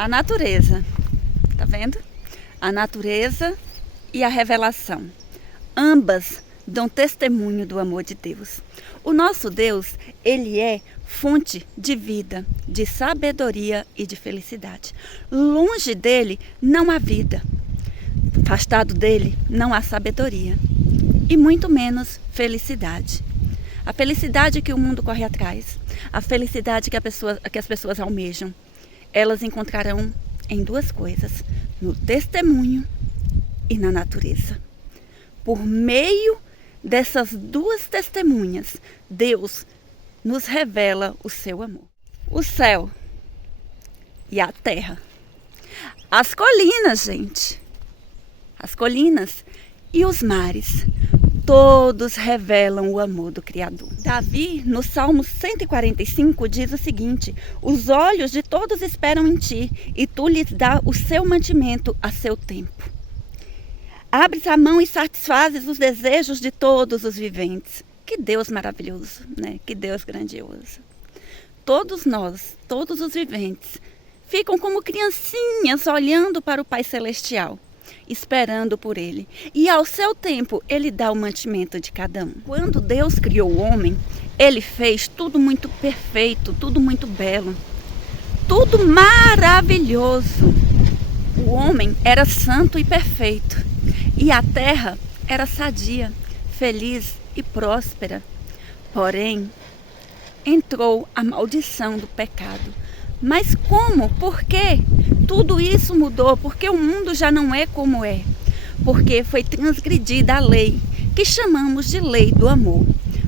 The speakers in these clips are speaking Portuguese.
A natureza, tá vendo? A natureza e a revelação. Ambas dão testemunho do amor de Deus. O nosso Deus, ele é fonte de vida, de sabedoria e de felicidade. Longe dele não há vida. Afastado dele não há sabedoria. E muito menos felicidade. A felicidade que o mundo corre atrás, a felicidade que as pessoas almejam, elas encontrarão em duas coisas: no testemunho e na natureza. Por meio dessas duas testemunhas, Deus nos revela o seu amor. O céu e a terra. As colinas, gente. As colinas e os mares. Todos revelam o amor do Criador. Davi, no Salmo 145, diz o seguinte: os olhos de todos esperam em ti, e tu lhes dá o seu mantimento a seu tempo. Abres a mão e satisfazes os desejos de todos os viventes. Que Deus maravilhoso, né? Que Deus grandioso. Todos nós, todos os viventes, ficam como criancinhas olhando para o Pai Celestial, esperando por ele. E ao seu tempo, ele dá o mantimento de cada um. Quando Deus criou o homem, ele fez tudo muito perfeito, tudo muito belo, tudo maravilhoso. O homem era santo e perfeito, e a terra era sadia, feliz e próspera. Porém, entrou a maldição do pecado. Mas como? Por quê? Tudo isso mudou, porque o mundo já não é como é. Porque foi transgredida a lei, que chamamos de lei do amor.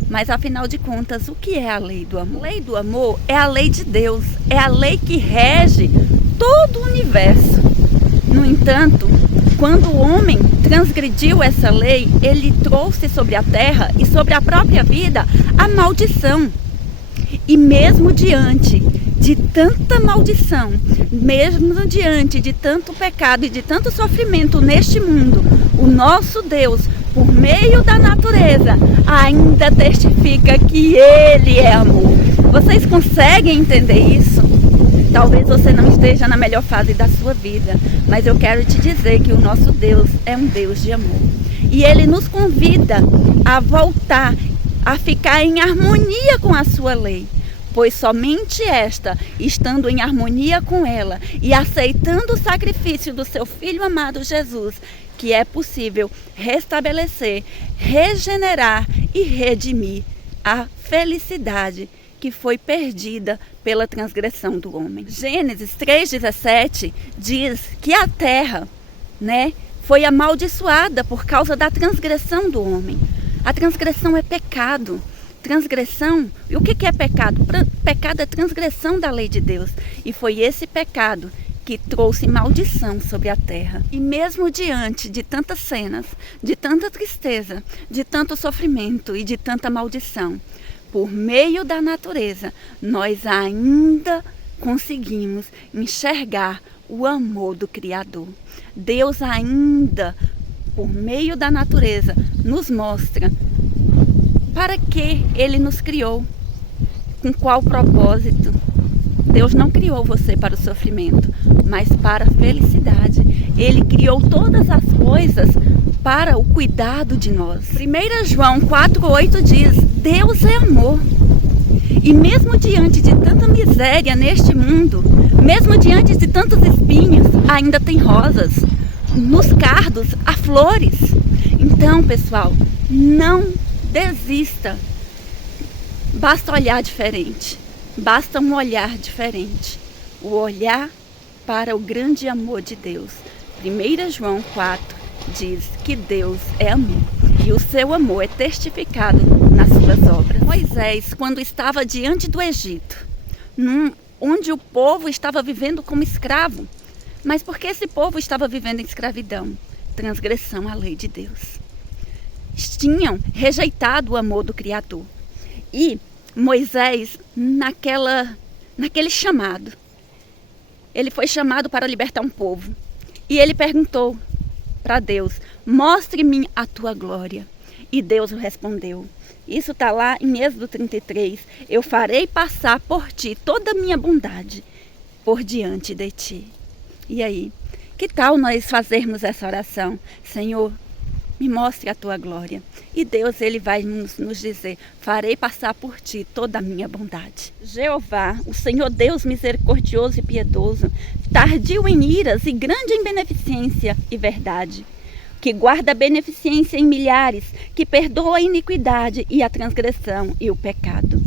Mas afinal de contas, o que é a lei do amor? A lei do amor é a lei de Deus, é a lei que rege todo o universo. No entanto, quando o homem transgrediu essa lei, ele trouxe sobre a terra e sobre a própria vida a maldição. E mesmo diante de tanta maldição, mesmo diante de tanto pecado e de tanto sofrimento neste mundo, o nosso Deus, por meio da natureza, ainda testifica que Ele é amor. Vocês conseguem entender isso? Talvez você não esteja na melhor fase da sua vida, mas eu quero te dizer que o nosso Deus é um Deus de amor. E Ele nos convida a voltar, a ficar em harmonia com a sua lei. Pois somente esta, estando em harmonia com ela e aceitando o sacrifício do seu Filho amado Jesus, que é possível restabelecer, regenerar e redimir a felicidade que foi perdida pela transgressão do homem. Gênesis 3,17 diz que a terra, foi amaldiçoada por causa da transgressão do homem. A transgressão é pecado. Transgressão, e o que é pecado? Pecado é transgressão da lei de Deus. E foi esse pecado que trouxe maldição sobre a terra. E mesmo diante de tantas cenas, de tanta tristeza, de tanto sofrimento e de tanta maldição, por meio da natureza, nós ainda conseguimos enxergar o amor do Criador. Deus ainda, por meio da natureza, nos mostra para que Ele nos criou, com qual propósito. Deus não criou você para o sofrimento, mas para a felicidade. Ele criou todas as coisas para o cuidado de nós. 1 João 4,8 diz: Deus é amor. E mesmo diante de tanta miséria neste mundo, mesmo diante de tantos espinhos, ainda tem rosas. Nos cardos há flores. Então, pessoal, não desista. Basta olhar diferente. Basta um olhar diferente. O olhar para o grande amor de Deus. 1 João 4 diz que Deus é amor. E o seu amor é testificado nas suas obras. Moisés, quando estava diante do Egito, onde o povo estava vivendo como escravo. Mas por que esse povo estava vivendo em escravidão? Transgressão à lei de Deus. Tinham rejeitado o amor do Criador. E Moisés, naquele chamado, ele foi chamado para libertar um povo. E ele perguntou para Deus: mostre-me a tua glória. E Deus o respondeu. Isso está lá em Êxodo 33. Eu farei passar por ti toda a minha bondade por diante de ti. E aí? Que tal nós fazermos essa oração? Senhor, me mostre a tua glória. E Deus, ele vai nos dizer, farei passar por ti toda a minha bondade. Jeová, o Senhor Deus misericordioso e piedoso, tardio em iras e grande em beneficência e verdade, que guarda a beneficência em milhares, que perdoa a iniquidade e a transgressão e o pecado.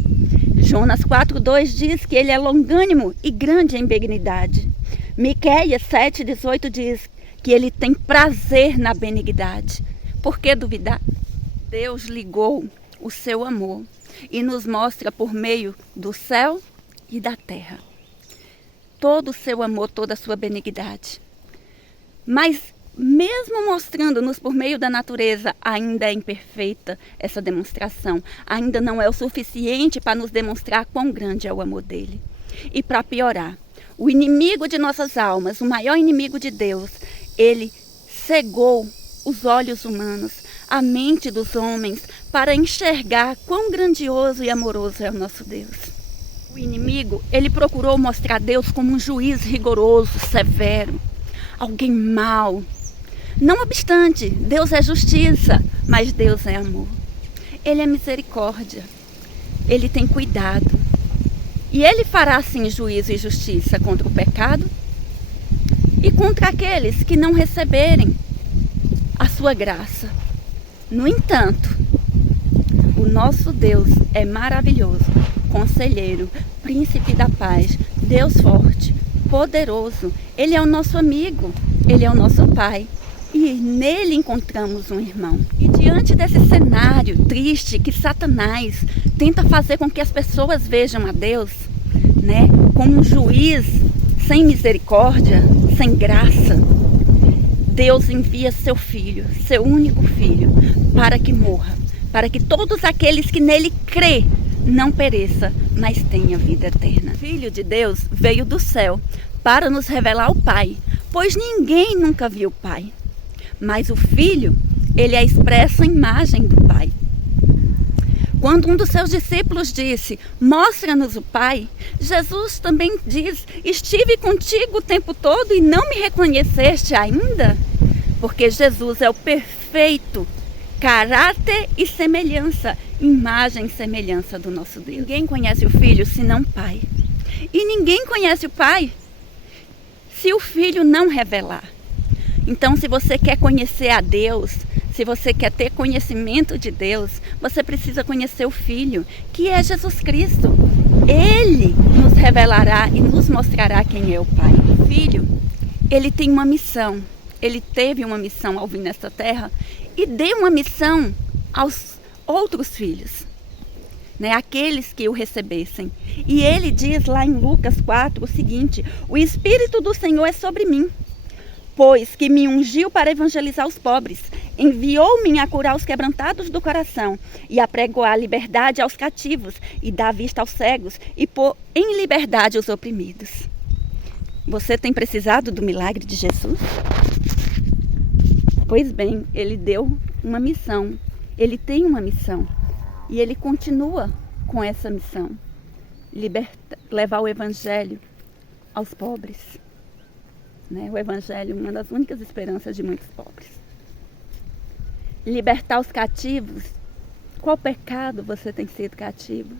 Jonas 4,2 diz que ele é longânimo e grande em benignidade. Miqueias 7,18 diz que ele tem prazer na benignidade. Por que duvidar? Deus ligou o seu amor e nos mostra por meio do céu e da terra. Todo o seu amor, toda a sua benignidade. Mas mesmo mostrando-nos por meio da natureza, ainda é imperfeita essa demonstração. Ainda não é o suficiente para nos demonstrar quão grande é o amor dele. E para piorar, o inimigo de nossas almas, o maior inimigo de Deus, ele cegou os olhos humanos, a mente dos homens, para enxergar quão grandioso e amoroso é o nosso Deus. O inimigo, ele procurou mostrar Deus como um juiz rigoroso, severo, alguém mau. Não obstante, Deus é justiça, mas Deus é amor. Ele é misericórdia, ele tem cuidado. E ele fará sim juízo e justiça contra o pecado e contra aqueles que não receberem a sua graça. No entanto, o nosso Deus é maravilhoso, conselheiro, príncipe da paz, Deus forte, poderoso. Ele é o nosso amigo, ele é o nosso Pai. E nele encontramos um irmão. E diante desse cenário triste que Satanás tenta fazer com que as pessoas vejam a Deus, né, como um juiz sem misericórdia, sem graça, Deus envia seu filho, seu único filho, para que morra, para que todos aqueles que nele crê não pereça, mas tenha vida eterna. O Filho de Deus veio do céu para nos revelar o Pai, pois ninguém nunca viu o Pai. Mas o Filho, ele é a expressa imagem do Pai. Quando um dos seus discípulos disse, mostra-nos o Pai, Jesus também diz, estive contigo o tempo todo e não me reconheceste ainda? Porque Jesus é o perfeito caráter e semelhança, imagem e semelhança do nosso Deus. Ninguém conhece o Filho senão o Pai. E ninguém conhece o Pai se o Filho não revelar. Então, se você quer conhecer a Deus, se você quer ter conhecimento de Deus, você precisa conhecer o Filho, que é Jesus Cristo. Ele nos revelará e nos mostrará quem é o Pai. O Filho, ele tem uma missão. Ele teve uma missão ao vir nessa terra e deu uma missão aos outros filhos, né, aqueles que o recebessem. E ele diz lá em Lucas 4 o seguinte, o Espírito do Senhor é sobre mim, pois que me ungiu para evangelizar os pobres, enviou-me a curar os quebrantados do coração e a pregoar a liberdade aos cativos e dar vista aos cegos e pôr em liberdade os oprimidos. Você tem precisado do milagre de Jesus? Pois bem, ele deu uma missão, ele tem uma missão e ele continua com essa missão, levar o evangelho aos pobres. Né? O evangelho é uma das únicas esperanças de muitos pobres. Libertar os cativos. Qual pecado você tem sido cativo?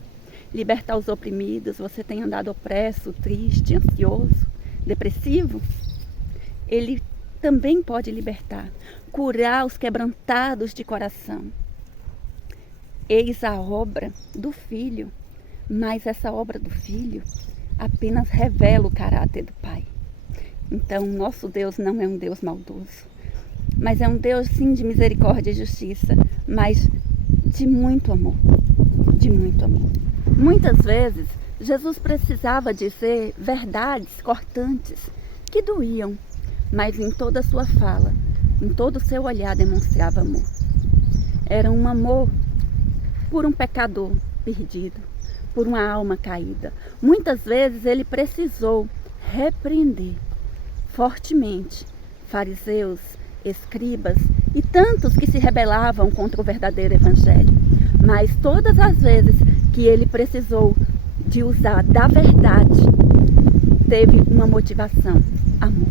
Libertar os oprimidos. Você tem andado opresso, triste, ansioso, depressivo? Ele também pode libertar. Curar os quebrantados de coração. Eis a obra do Filho. Mas essa obra do Filho apenas revela o caráter do Pai. Então, nosso Deus não é um Deus maldoso, mas é um Deus, sim, de misericórdia e justiça, mas de muito amor, de muito amor. Muitas vezes, Jesus precisava dizer verdades cortantes que doíam, mas em toda a sua fala, em todo o seu olhar demonstrava amor. Era um amor por um pecador perdido, por uma alma caída. Muitas vezes ele precisou repreender fortemente fariseus, escribas e tantos que se rebelavam contra o verdadeiro evangelho. Mas todas as vezes que ele precisou de usar da verdade, teve uma motivação: amor.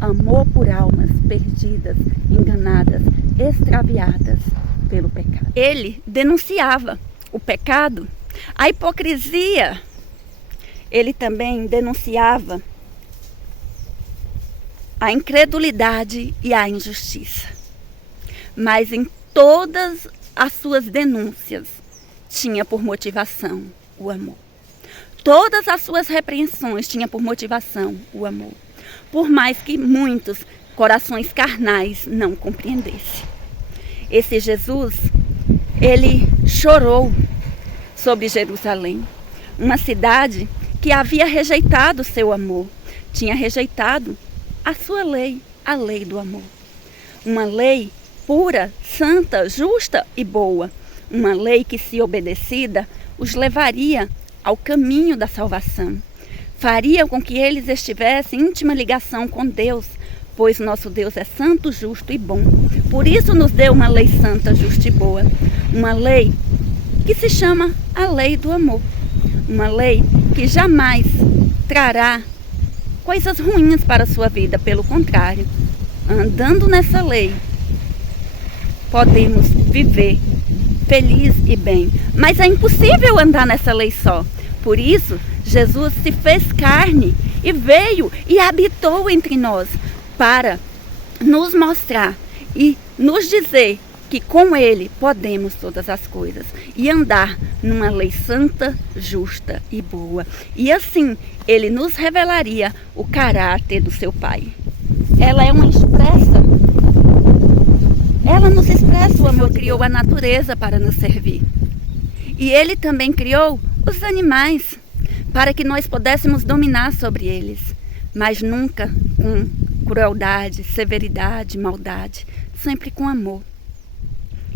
Amor por almas perdidas, enganadas, extraviadas pelo pecado. Ele denunciava o pecado, a hipocrisia. Ele também denunciava a incredulidade e a injustiça. Mas em todas as suas denúncias tinha por motivação o amor. Todas as suas repreensões tinham por motivação o amor. Por mais que muitos corações carnais não compreendessem. Esse Jesus, ele chorou sobre Jerusalém, uma cidade que havia rejeitado o seu amor, tinha rejeitado a sua lei, a lei do amor. Uma lei pura, santa, justa e boa. Uma lei que, se obedecida, os levaria ao caminho da salvação. Faria com que eles estivessem em íntima ligação com Deus, pois nosso Deus é santo, justo e bom. Por isso nos deu uma lei santa, justa e boa. Uma lei que se chama a lei do amor. Uma lei que jamais trará coisas ruins para a sua vida. Pelo contrário, andando nessa lei, podemos viver feliz e bem. Mas é impossível andar nessa lei só. Por isso, Jesus se fez carne e veio e habitou entre nós para nos mostrar e nos dizer que com Ele podemos todas as coisas e andar numa lei santa, justa e boa. E assim, Ele nos revelaria o caráter do seu Pai. Ela é uma expressa. Ela nos expressa o amor. Criou a natureza para nos servir. E Ele também criou os animais para que nós pudéssemos dominar sobre eles, mas nunca com crueldade, severidade, maldade, sempre com amor.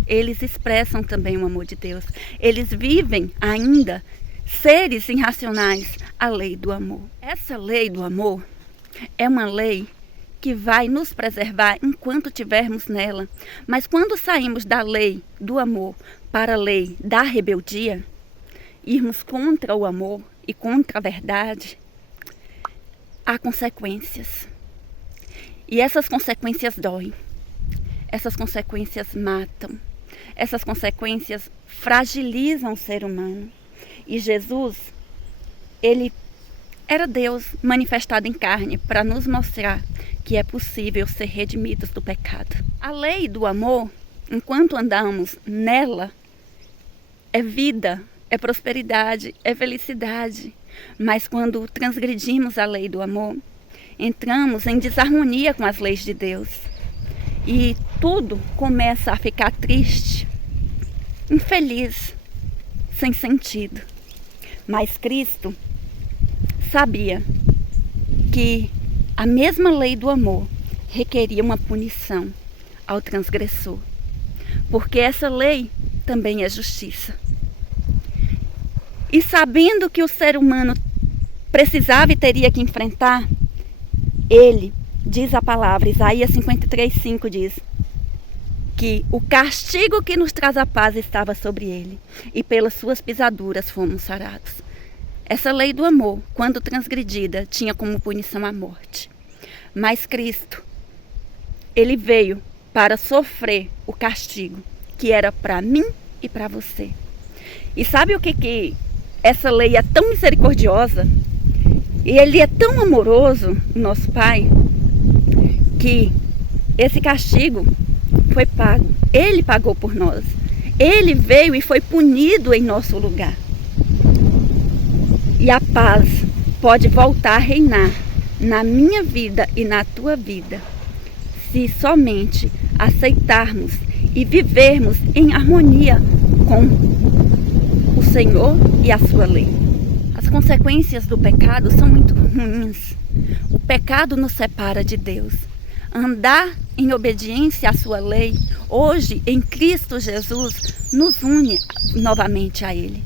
Eles expressam também o amor de Deus. Eles vivem ainda seres irracionais, a lei do amor. Essa lei do amor é uma lei que vai nos preservar enquanto tivermos nela. Mas quando saímos da lei do amor para a lei da rebeldia, irmos contra o amor e contra a verdade, há consequências. E essas consequências doem. Essas consequências matam. Essas consequências fragilizam o ser humano. E Jesus, Ele era Deus manifestado em carne para nos mostrar que é possível ser redimidos do pecado. A lei do amor, enquanto andamos nela, é vida, é prosperidade, é felicidade. Mas quando transgredimos a lei do amor, entramos em desarmonia com as leis de Deus. E tudo começa a ficar triste, infeliz, sem sentido. Mas Cristo sabia que a mesma lei do amor requeria uma punição ao transgressor. Porque essa lei também é justiça. E sabendo que o ser humano precisava e teria que enfrentar, Ele, diz a palavra, Isaías 53:5 diz, que o castigo que nos traz a paz estava sobre Ele, e pelas suas pisaduras fomos sarados. Essa lei do amor, quando transgredida, tinha como punição a morte. Mas Cristo, Ele veio para sofrer o castigo, que era para mim e para você. E sabe o que essa lei é tão misericordiosa? E Ele é tão amoroso, nosso Pai, que esse castigo foi pago. Ele pagou por nós. Ele veio e foi punido em nosso lugar. E a paz pode voltar a reinar na minha vida e na tua vida, se somente aceitarmos e vivermos em harmonia com o Senhor e a sua lei. As consequências do pecado são muito ruins. O pecado nos separa de Deus. Andar em obediência à sua lei, hoje em Cristo Jesus, nos une novamente a Ele.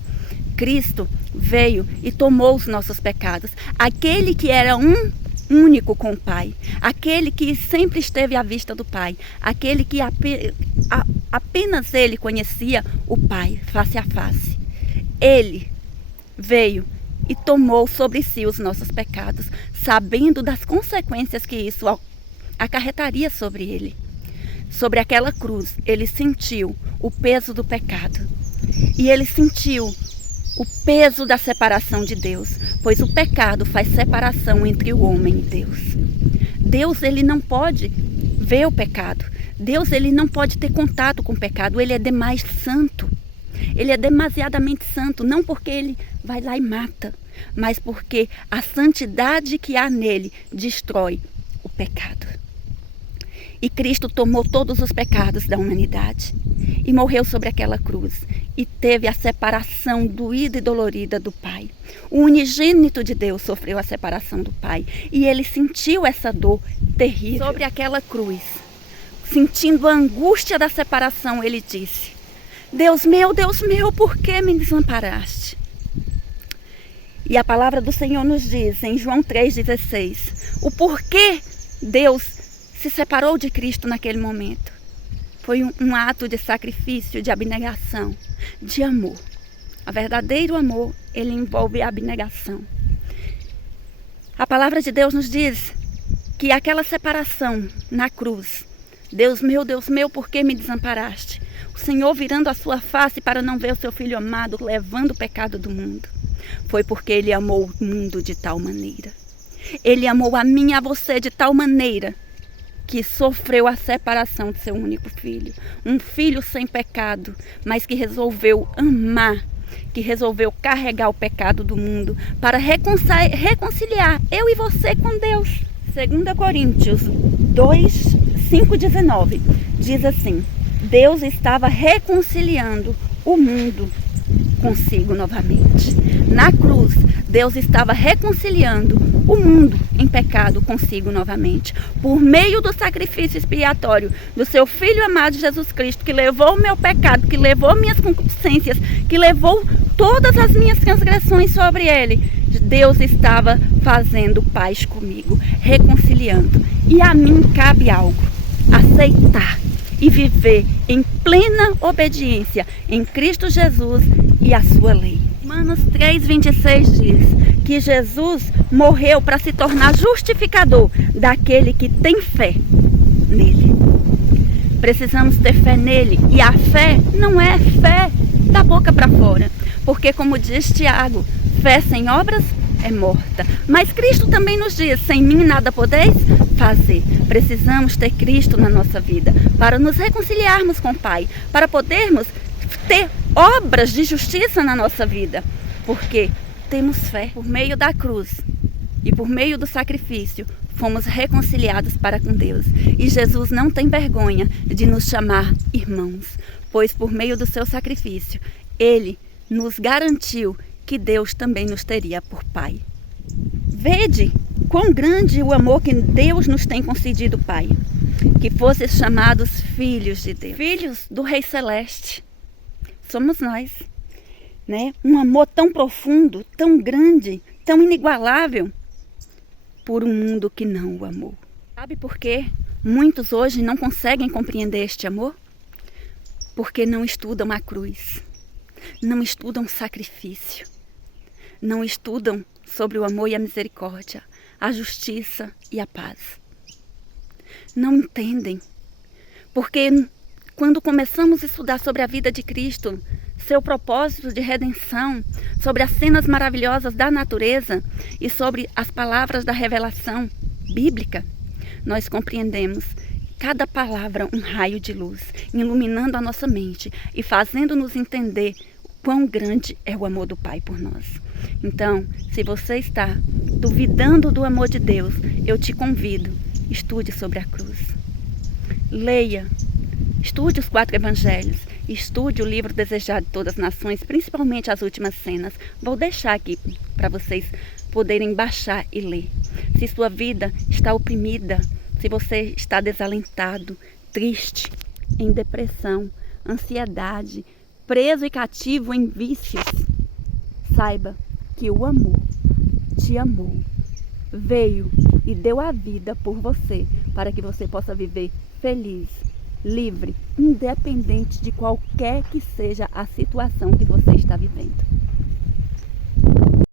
Cristo veio e tomou os nossos pecados. Aquele que era único com o Pai, aquele que sempre esteve à vista do Pai, aquele que apenas Ele conhecia o Pai face a face. Ele veio e tomou sobre si os nossos pecados, sabendo das consequências que isso acarretaria sobre ele. Sobre aquela cruz, ele sentiu o peso do pecado. E ele sentiu o peso da separação de Deus, pois o pecado faz separação entre o homem e Deus. Deus, ele não pode ver o pecado. Deus, ele não pode ter contato com o pecado. Ele é demais santo. Ele é demasiadamente santo, não porque ele vai lá e mata, mas porque a santidade que há nele destrói o pecado. E Cristo tomou todos os pecados da humanidade e morreu sobre aquela cruz e teve a separação doída e dolorida do Pai. O unigênito de Deus sofreu a separação do Pai e ele sentiu essa dor terrível sobre aquela cruz. Sentindo a angústia da separação, ele disse: Deus meu, por que me desamparaste? E a palavra do Senhor nos diz em João 3,16, o porquê Deus se separou de Cristo naquele momento. Foi um ato de sacrifício, de abnegação, de amor. O verdadeiro amor, ele envolve a abnegação. A palavra de Deus nos diz que aquela separação na cruz, Deus meu, por que me desamparaste? O Senhor virando a sua face para não ver o seu Filho amado levando o pecado do mundo. Foi porque ele amou o mundo de tal maneira. Ele amou a mim e a você de tal maneira que sofreu a separação de seu único filho. Um filho sem pecado, mas que resolveu amar, que resolveu carregar o pecado do mundo para reconciliar eu e você com Deus. 2 Coríntios 5:19 diz assim: Deus estava reconciliando o mundo consigo novamente. Na cruz, Deus estava reconciliando o mundo em pecado consigo novamente, por meio do sacrifício expiatório do seu Filho amado Jesus Cristo, que levou o meu pecado, que levou minhas concupiscências, que levou todas as minhas transgressões sobre ele. Deus estava fazendo paz comigo, reconciliando. E a mim cabe algo: aceitar e viver em plena obediência em Cristo Jesus e a sua lei. Romanos 3:26 diz que Jesus morreu para se tornar justificador daquele que tem fé nele. Precisamos ter fé nele, e a fé não é fé da boca para fora, porque, como diz Tiago, fé sem obras é morta. Mas Cristo também nos diz: sem mim nada podeis fazer. Precisamos ter Cristo na nossa vida para nos reconciliarmos com o Pai, para podermos ter obras de justiça na nossa vida, porque temos fé. Por meio da cruz e por meio do sacrifício, fomos reconciliados para com Deus. E Jesus não tem vergonha de nos chamar irmãos, pois por meio do seu sacrifício, ele nos garantiu que Deus também nos teria por Pai. Vede quão grande o amor que Deus nos tem concedido, Pai, que fossem chamados filhos de Deus, filhos do Rei Celeste. Somos nós, né? Um amor tão profundo, tão grande, tão inigualável, por um mundo que não o amou. Sabe por quê? Muitos hoje não conseguem compreender este amor? Porque não estudam a cruz, não estudam o sacrifício, não estudam sobre o amor e a misericórdia, a justiça e a paz. Não entendem, porque quando começamos a estudar sobre a vida de Cristo, seu propósito de redenção, sobre as cenas maravilhosas da natureza e sobre as palavras da revelação bíblica, nós compreendemos cada palavra um raio de luz, iluminando a nossa mente e fazendo-nos entender quão grande é o amor do Pai por nós. Então, se você está duvidando do amor de Deus, eu te convido, estude sobre a cruz. Leia, estude os 4 evangelhos, estude o livro Desejado de Todas as Nações, principalmente as últimas cenas. Vou deixar aqui para vocês poderem baixar e ler. Se sua vida está oprimida, se você está desalentado, triste, em depressão, ansiedade, preso e cativo em vícios, saiba que o amor te amou, veio e deu a vida por você, para que você possa viver feliz, livre, independente de qualquer que seja a situação que você está vivendo.